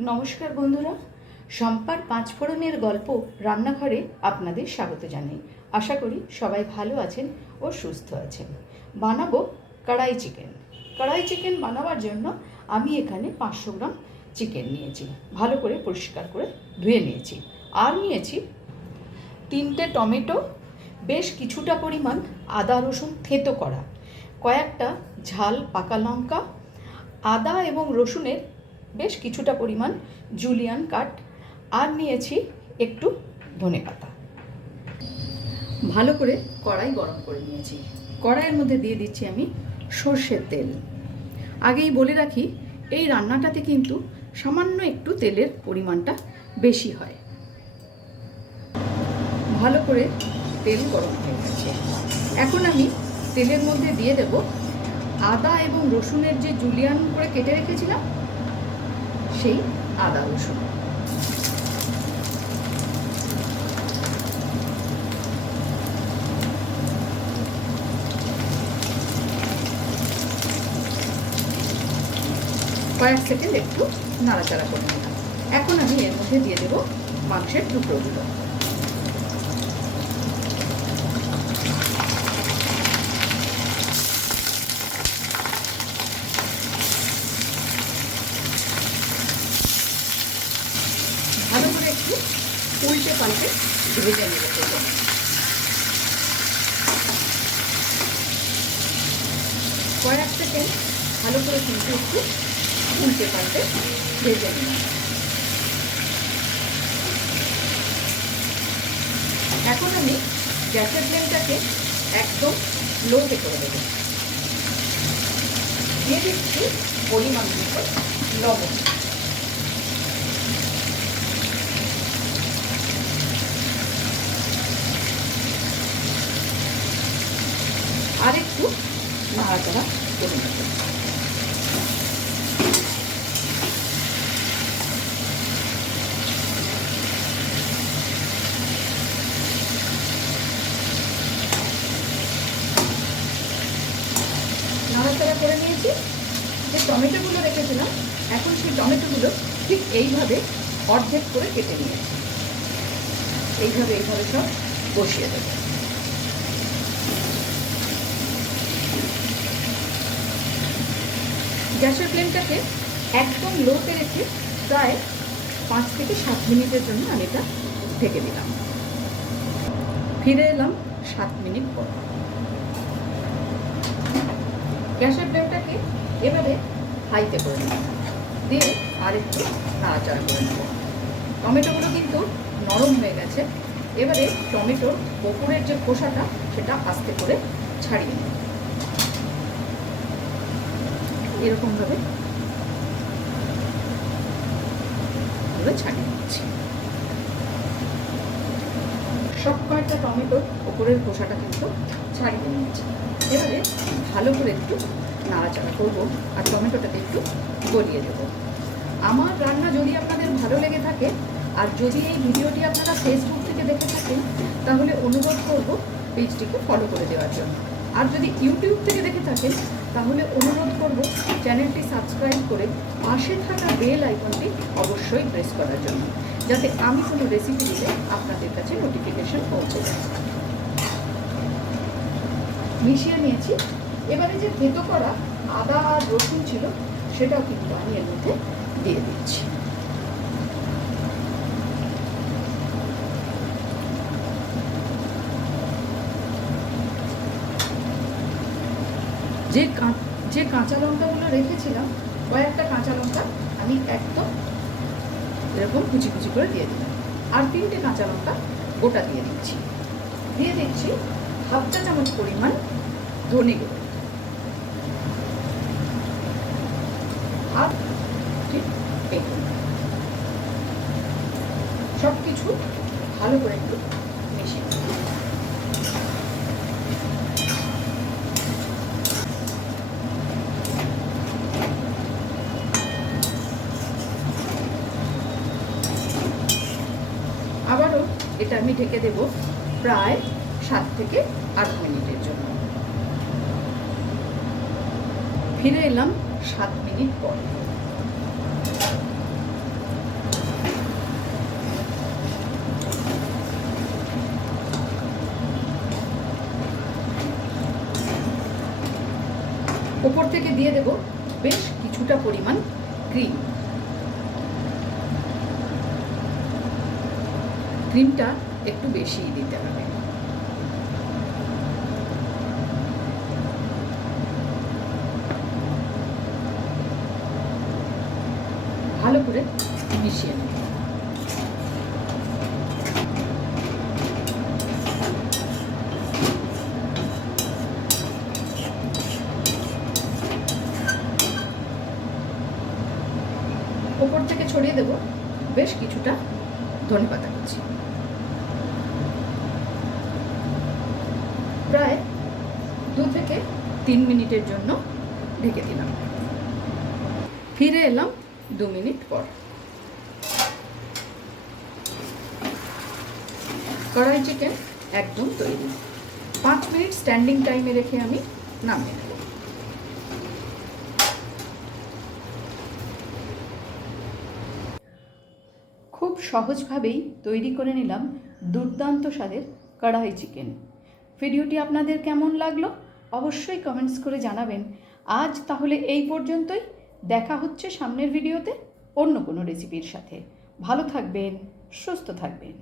নমস্কার বন্ধুরা, শম্পার পাঁচফোড়নের গল্প রান্নাঘরে আপনাদের স্বাগত জানাই। আশা করি সবাই ভালো আছেন ও সুস্থ আছেন। বানাবো কড়াই চিকেন। কড়াই চিকেন বানাবার জন্য আমি এখানে 500 গ্রাম চিকেন নিয়েছি, ভালো করে পরিষ্কার করে ধুয়ে নিয়েছি। আর নিয়েছি 3টে টমেটো, বেশ কিছুটা পরিমাণ আদা রসুন থেঁতো করা, কয়েকটা ঝাল পাকা লঙ্কা, আদা এবং রসুনের বেশ কিছুটা পরিমাণ জুলিয়ান কাট, আর নিয়েছি একটু ধনেপাতা। ভালো করে কড়াই গরম করে নিয়েছি। কড়াইয়ের মধ্যে দিয়ে দিচ্ছি আমি সর্ষের তেল। আগেই বলে রাখি, এই রান্নাটাতে কিন্তু সামান্য একটু তেলের পরিমাণটা বেশি হয়। ভালো করে তেল গরম হয়ে গেছে। এখন আমি তেলের মধ্যে দিয়ে দেব আদা এবং রসুনের যে জুলিয়ান করে কেটে রেখেছিলাম সেই আদা রসুন। কয়েক সেকেন্ড একটু নাড়াচাড়া করে নিলাম। এখন আমি এর মধ্যে দিয়ে দেব মাংসের টুকরোগুলো। ভালো করে একটু উল্টে পাল্টে ভেজে নেব। কয়েক সেকেন্ড ভালো করে কিন্তু একটু উল্টে পাল্টে ভেজে নিলাম। এখন আমি গ্যাসের ফ্লেমটাকে একদম লোতে করে দেবো। দিয়ে দিচ্ছি পরিমাণ মতো লবণ। আর একটু নাড়াচাড়া করে নেব। নাড়াচাড়া করে নিয়েছি। যে টমেটোগুলো রেখেছিলাম, এখন সেই টমেটোগুলো ঠিক এইভাবে অর্ধেক করে কেটে নিয়েছি। এইভাবে সব বসিয়ে দেবো। গ্যাসের ফ্লেমটাকে একদম লোতে রেখে প্রায় 5 থেকে 7 মিনিটের জন্য আমি এটা ঢেকে দিলাম। ফিরে এলাম 7 মিনিট পর। গ্যাসের ফ্লেমটাকে এবারে হাইতে করে নিলাম, দিয়ে আর একটু নাড়াচাড়া করে নেব। টমেটোগুলো কিন্তু নরম হয়ে গেছে। এবারে টমেটোর ওপরের যে খোসাটা সেটা আস্তে করে ছাড়িয়ে নেব। এরকমভাবে ছাড়িয়ে নিচ্ছি। সব কয়েকটা টমেটোর ওপরের খোসাটা কিন্তু ছাড়িয়ে নিচ্ছি। এবারে ভালো করে একটু নাড়াচাড়া করবো আর টমেটোটাকে একটু গলিয়ে দেব। আমার রান্না যদি আপনাদের ভালো লেগে থাকে আর যদি এই ভিডিওটি আপনারা ফেসবুক থেকে দেখে থাকেন, তাহলে অনুরোধ করব পেজটিকে ফলো করে দেওয়ার জন্য। আর যদি ইউটিউব থেকে দেখে থাকেন, তাহলে অনুরোধ করব চ্যানেলটি সাবস্ক্রাইব করে পাশে থাকা বেল আইকনটি অবশ্যই প্রেস করার জন্য, যাতে আমি কোনো রেসিপি দিলে আপনাদের কাছে নোটিফিকেশন পৌঁছে যায়। মিশিয়ে নিয়েছি। এবারে যে থেঁতো করা আদা আর রসুন ছিল সেটাও কিন্তু আমি এর মধ্যে দিয়ে দিচ্ছি। যে কাঁচা লঙ্কাগুলো রেখেছিলাম, কয়েকটা কাঁচা লঙ্কা আমি একদম এরকম কুচি কুচি করে দিয়ে দিলাম। আর 3টে কাঁচা লঙ্কা গোটা দিয়ে দিচ্ছি। দিয়ে দিচ্ছি 1/2 চা চামচ পরিমাণ ধনে গুঁড়ো। আর ঠিক সব কিছু ভালো করে একটু মিশিয়ে আবারও এটা আমি ঢেকে দেব প্রায় 7 থেকে 8 মিনিটের জন্য। ফিরে এলাম 7 মিনিট পর। থেকে দিয়ে দেব বেশ কিছুটা পরিমাণ ক্রিম। ক্রিমটা একটু বেশিই দিতে হবে। ভালো করে মিশিয়ে নেব। ওপর থেকে ছড়িয়ে দেব বেশ কিছুটা ধনেপাতা কুচি। প্রায় 2 থেকে 3 মিনিটের জন্য ঢেকে দিলাম। ফিরে এলাম 2 মিনিট পর। কড়াই চিকেন একদম তৈরি। 5 মিনিট স্ট্যান্ডিং টাইমে রেখে আমি নামিয়ে নেব। খুব সহজভাবেই তৈরি করে নিলাম দুর্দান্ত স্বাদের কড়াই চিকেন। ভিডিওটি আপনাদের কেমন লাগলো অবশ্যই কমেন্টস করে জানাবেন। আজ তাহলে এই পর্যন্তই। দেখা হচ্ছে সামনের ভিডিওতে অন্য কোনো রেসিপির সাথে। ভালো থাকবেন, সুস্থ থাকবেন।